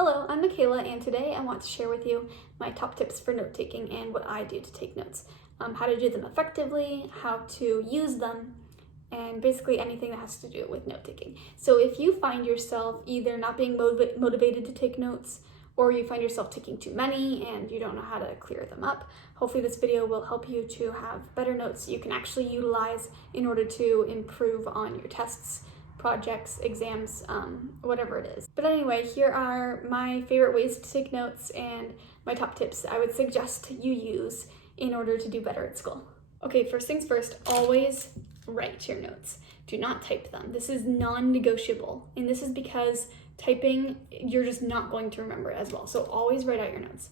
Hello, I'm Michaela, and today I want to share with you my top tips for note-taking and what I do to take notes. How to do them effectively, how to use them, and basically anything that has to do with note-taking. So if you find yourself either not being motivated to take notes, or you find yourself taking too many and you don't know how to clear them up, hopefully this video will help you to have better notes you can actually utilize in order to improve on your tests, projects, exams, whatever it is. But anyway, here are my favorite ways to take notes and my top tips I would suggest you use in order to do better at school. Okay, first things first, always write your notes. Do not type them. This is non-negotiable, and this is because typing, you're just not going to remember it as well. So always write out your notes.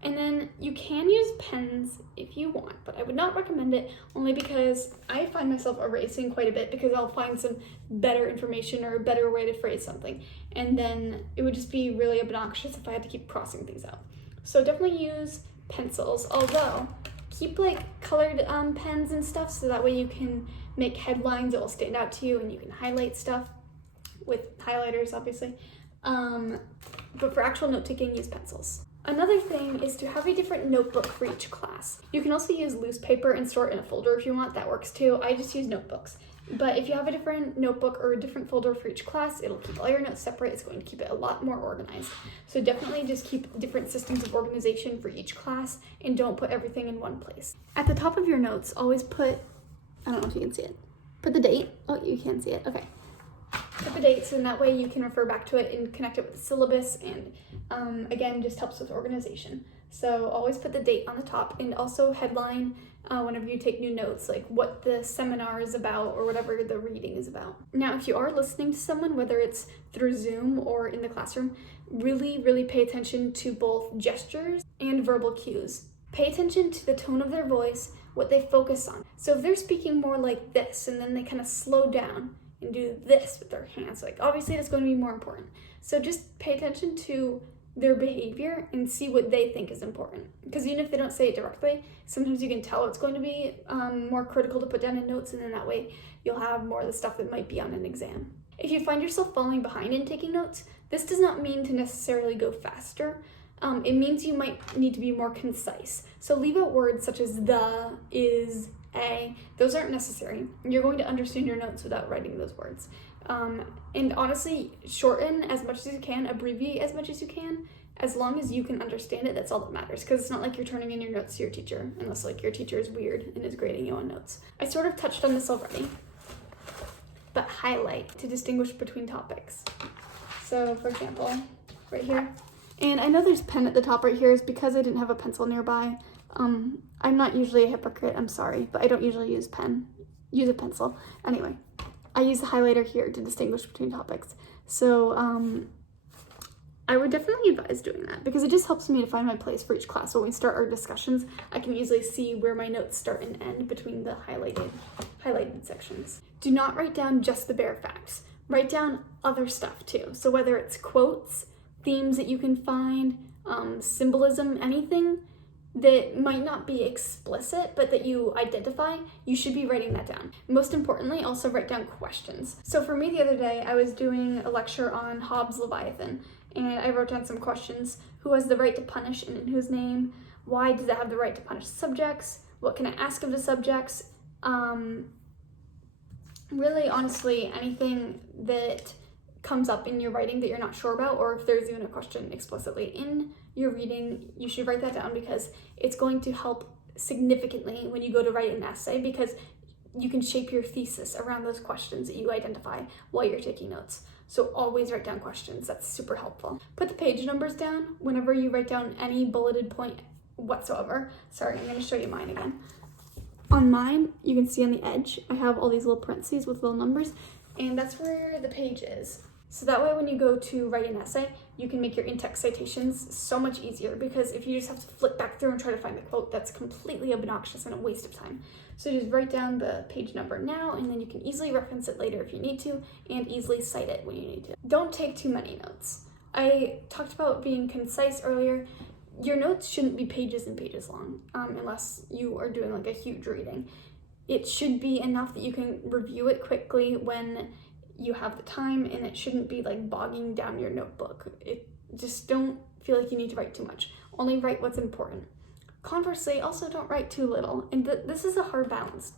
And then you can use pens if you want, but I would not recommend it only because I find myself erasing quite a bit because I'll find some better information or a better way to phrase something. And then it would just be really obnoxious if I had to keep crossing things out. So definitely use pencils, although keep like colored pens and stuff so that way you can make headlines that will stand out to you and you can highlight stuff with highlighters, obviously. But for actual note-taking, use pencils. Another thing is to have a different notebook for each class. You can also use loose paper and store it in a folder if you want, that works too. I just use notebooks. But if you have a different notebook or a different folder for each class, it'll keep all your notes separate. It's going to keep it a lot more organized. So definitely just keep different systems of organization for each class and don't put everything in one place. At the top of your notes, always put, I don't know if you can see it, put the date. Oh, you can see it, okay. Put the dates, and that way you can refer back to it and connect it with the syllabus, and again, just helps with organization. So always put the date on the top, and also headline whenever you take new notes, like what the seminar is about or whatever the reading is about. Now, if you are listening to someone, whether it's through Zoom or in the classroom, really pay attention to both gestures and verbal cues. Pay attention to the tone of their voice, what they focus on. So if they're speaking more like this, and then they kind of slow down and do this with their hands, like obviously that's going to be more important. So just pay attention to their behavior and see what they think is important. Because even if they don't say it directly, sometimes you can tell it's going to be more critical to put down in notes, and then that way you'll have more of the stuff that might be on an exam. If you find yourself falling behind in taking notes, this does not mean to necessarily go faster. It means you might need to be more concise. So leave out words such as the, is, a. Those aren't necessary. You're going to understand your notes without writing those words. And honestly, shorten as much as you can, abbreviate as much as you can, as long as you can understand it. That's all that matters, because it's not like you're turning in your notes to your teacher, unless like your teacher is weird and is grading you on notes. I sort of touched on this already, but highlight to distinguish between topics. So for example, right here, and I know there's pen at the top right here is because I didn't have a pencil nearby. I'm not usually a hypocrite, I'm sorry, but I don't usually use a pencil. Anyway, I use the highlighter here to distinguish between topics. So I would definitely advise doing that because it just helps me to find my place for each class. So when we start our discussions, I can easily see where my notes start and end between the highlighted sections. Do not write down just the bare facts. Write down other stuff too. So whether it's quotes, themes that you can find, symbolism, anything that might not be explicit, but that you identify, you should be writing that down. Most importantly, also write down questions. So for me the other day, I was doing a lecture on Hobbes' Leviathan, and I wrote down some questions. Who has the right to punish and in whose name? Why does it have the right to punish subjects? What can I ask of the subjects? Really, honestly, anything that comes up in your writing that you're not sure about, or if there's even a question explicitly in your reading, you should write that down because it's going to help significantly when you go to write an essay, because you can shape your thesis around those questions that you identify while you're taking notes. So always write down questions. That's super helpful. Put the page numbers down whenever you write down any bulleted point whatsoever. Sorry, I'm going to show you mine again. On mine, you can see on the edge, I have all these little parentheses with little numbers, and that's where the page is. So that way when you go to write an essay, you can make your in-text citations so much easier, because if you just have to flip back through and try to find the quote, that's completely obnoxious and a waste of time. So just write down the page number now, and then you can easily reference it later if you need to, and easily cite it when you need to. Don't take too many notes. I talked about being concise earlier. Your notes shouldn't be pages and pages long, unless you are doing like a huge reading. It should be enough that you can review it quickly when you have the time, and it shouldn't be like bogging down your notebook. Just don't feel like you need to write too much. Only write what's important. Conversely, also don't write too little. And this is a hard balance.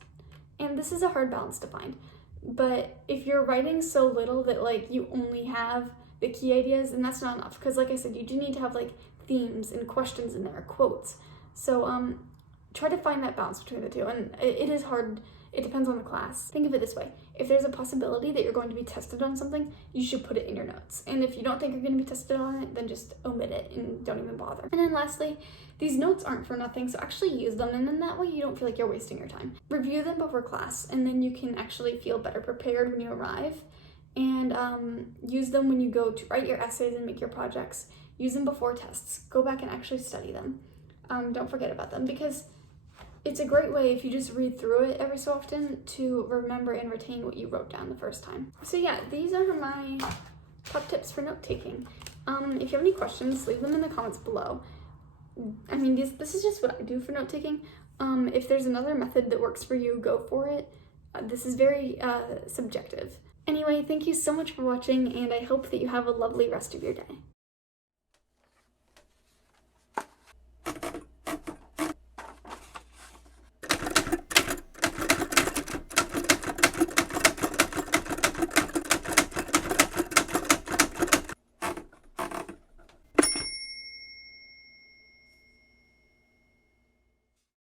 And this is a hard balance to find. But if you're writing so little that like you only have the key ideas, then that's not enough. Because like I said, you do need to have like themes and questions in there, quotes. So try to find that balance between the two. And it is hard. It depends on the class. Think of it this way. If there's a possibility that you're going to be tested on something, you should put it in your notes. And if you don't think you're going to be tested on it, then just omit it and don't even bother. And then lastly, these notes aren't for nothing, so actually use them, and then that way you don't feel like you're wasting your time. Review them before class, and then you can actually feel better prepared when you arrive. And use them when you go to write your essays and make your projects. Use them before tests. Go back and actually study them. Don't forget about them, because it's a great way, if you just read through it every so often, to remember and retain what you wrote down the first time. So yeah, these are my top tips for note-taking. If you have any questions, leave them in the comments below. I mean, this is just what I do for note-taking. If there's another method that works for you, go for it. This is very subjective. Anyway, thank you so much for watching, and I hope that you have a lovely rest of your day.